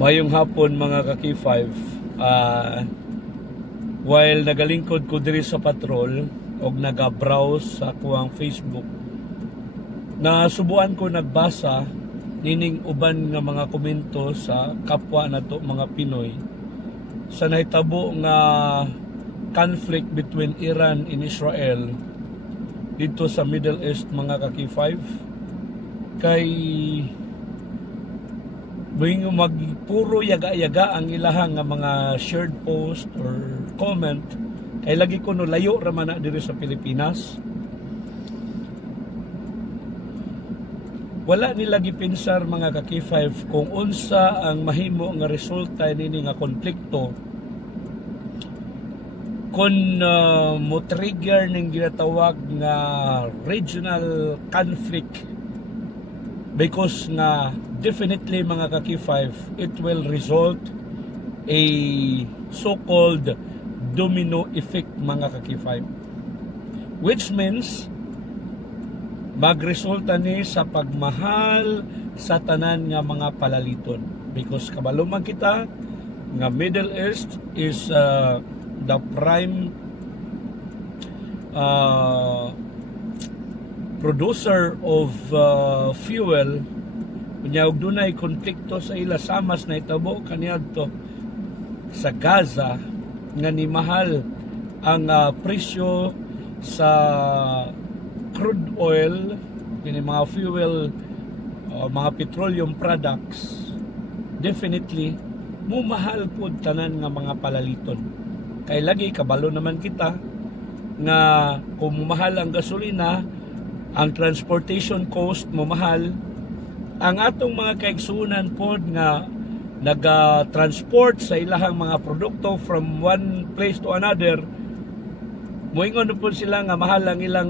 Mayong hapon mga ka-K5. While nagalingkod ko diri sa patrol o naga-browse sa kuang Facebook, nasubuan ko nagbasa nining uban nga mga komento sa kapwa nato mga Pinoy sa nahitabo nga conflict between Iran and Israel dito sa Middle East mga ka-K5. Kay puro yaga-yaga ang ilahang nga mga shared post or comment, kay lagi ko no layo ra man na diri sa Pilipinas. Wala nila gipinsar mga ka-K5 kung unsa ang mahimo nga resulta nini nga konflikto kung mo trigger ning ginatawag nga regional conflict, because nga definitely mga ka-K5 it will result a so-called domino effect mga ka-K5, which means magresulta ni sa pagmahal sa tanan nga mga palaliton, because kabalo man kita nga Middle East is the prime producer of fuel. Kunya og dunay konflikto sa ila samas na itabo kaniadto sa Gaza nga ni mahal ang presyo sa crude oil, kini mga fuel, mga petroleum products. Definitely mo mahal pud tanan nga mga palaliton. Kay lagi kabalo naman kita nga kung mahal ang gasolina, ang transportation cost mo mahal, ang atong mga kaigsunan pod nga naga-transport sa ilahang mga produkto from one place to another, moingon po sila nga mahal ang ilang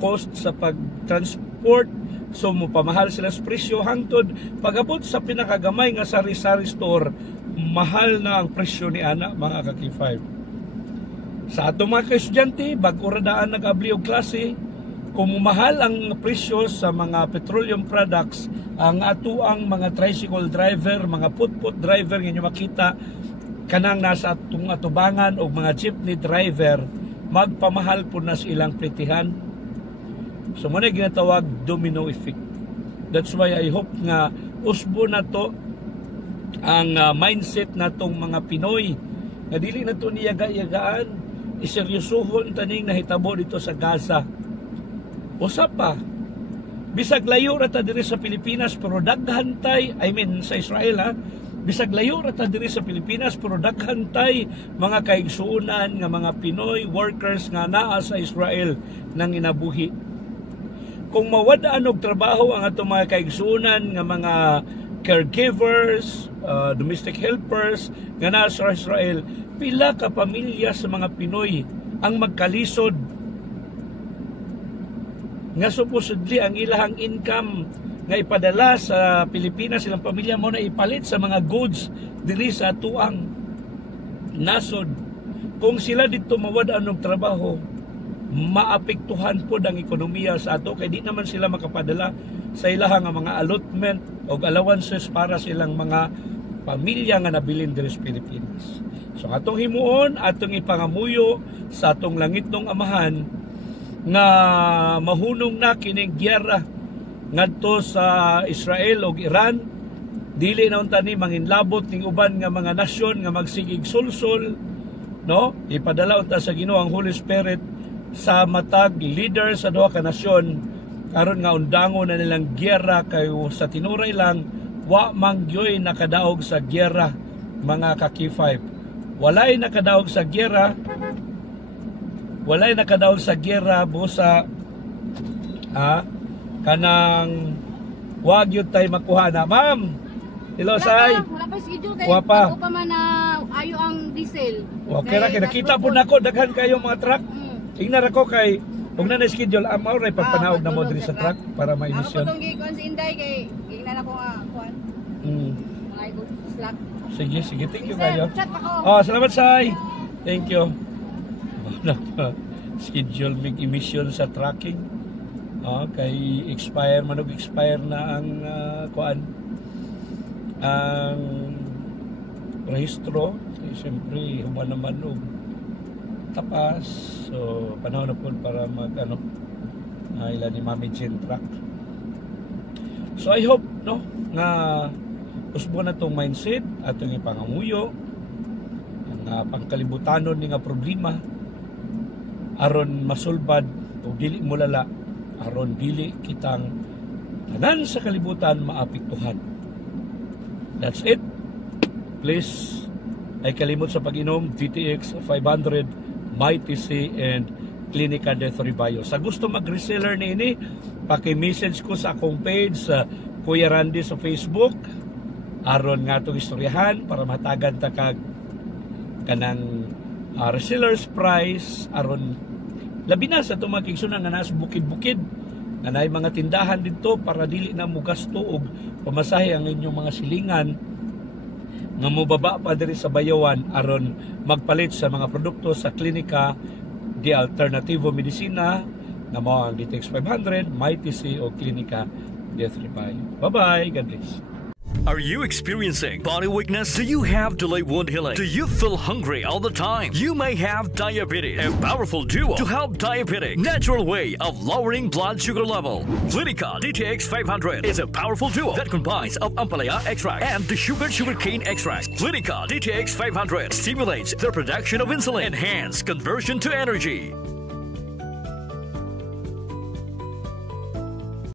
cost sa pag-transport, so mo pamahal sila sa presyo hangtod pag-abot sa pinakagamay nga sari-sari store, mahal na ang presyo ni ana mga ka-K5. Sa atong mga ka-estudyante, bag-o radaan nag-abli og klase, kung mahal ang presyo sa mga petroleum products, ang atuang mga tricycle driver, mga put-put driver nga inyo makita kanang nasa atong atubangan o mga jeepney driver, magpamahal po na sa ilang plitihan. So muna ginatawag domino effect. That's why I hope nga usbo na to ang mindset natong mga Pinoy, nga dili na to niyaga-yagaan, iseryosohon taning nahitabo dito sa Gaza. Usa pa, bisag layo ra ta diri sa Pilipinas pero daghan tay, sa Israel bisag layo ra ta diri sa Pilipinas pero daghan tay mga kaigsuonan nga mga Pinoy workers nga naa sa Israel nang inabuhi. Kung mawadaan og trabaho ang atong mga kaigsuonan nga mga caregivers, domestic helpers nga naa sa Israel, pila ka pamilya sa mga Pinoy ang magkalisod nga supposedly ang ilahang income nga ipadala sa Pilipinas, silang pamilya mo na ipalit sa mga goods diri sa tuang nasod. Kung sila dito mawadaan og trabaho, maapektuhan po ang ekonomiya sa ato, kay di naman sila makapadala sa ilahang mga allotment o allowances para silang mga pamilya nga nabilin diri sa Pilipinas. So atong himuon, atong ipangamuyo sa atong langitnong amahan nga mahunong na kining giyera ngadto sa Israel ug Iran, dili na unta ni manginlabot ning uban nga mga nasyon nga magsigig sulsol, no? Ipadala unta sa Ginoo ang Holy Spirit sa matag leader sa duha ka nasyon aron nga undangon na nilang giyera, kay sa tinuray lang wa mangyoy nakadaog sa giyera mga ka-K5. Walay nakadaog sa giyera, walay nakadaog sa giyera busa kanang wag yun tayo makuha na. Ma'am, hello say. Wala pa schedule kay Wapa. ako pa man na ayo ang diesel. Okay ra kay nakita po nako daghan kayo mga truck. Tingnan ako kay kung na schedule amaw ray pagpanawag na mo diri sa truck para may Ako emission. tong gi kon si Inday kay gingnan ako nga kuan. Mga good slot. Sige, thank you kayo. Chat ako. Salamat say. Thank you. Schedule mig emission sa tracking. Kay expire manog expire na ang kuan ang rehistro, siyempre human naman og tapas, so panahon na po para mag ilan ni Mami Jean Track. So I hope no nga usbo na tong mindset atong ipangamuyo ang pangkalibutanon ni nga problema aron masulbad o dili mulala, aron dili kitang tanan sa kalibutan maapektuhan. That's it. Please ay kalimot sa pag-inom VTX 500, Mighty C and Clinica Death Rebayo. Sa gusto mag-reseller ni ini, paki-message ko sa akong page sa Kuya Randy sa Facebook aron nga itong istoryahan para matagan ta kag kanang reseller's price aron labi na sa itong mga kigsunan nga nasa bukid-bukid nga naay mga tindahan dito para dili na mo gasto og pamasahe ang inyong mga silingan nga mobaba pa diri sa bayawan aron magpalit sa mga produkto sa klinika di Alternativo Medicina na mao ang DTX 500, Mighty C o Clinica Death Rebayo. Bye-bye. God bless. Are you experiencing body weakness? Do you have delayed wound healing? Do you feel hungry all the time? You may have diabetes. A powerful duo to help diabetic. Natural way of lowering blood sugar level. Clinica DTX 500 is a powerful duo that combines of Ampalaya extract and the sugarcane extract. Clinica DTX 500 stimulates the production of insulin, enhance conversion to energy.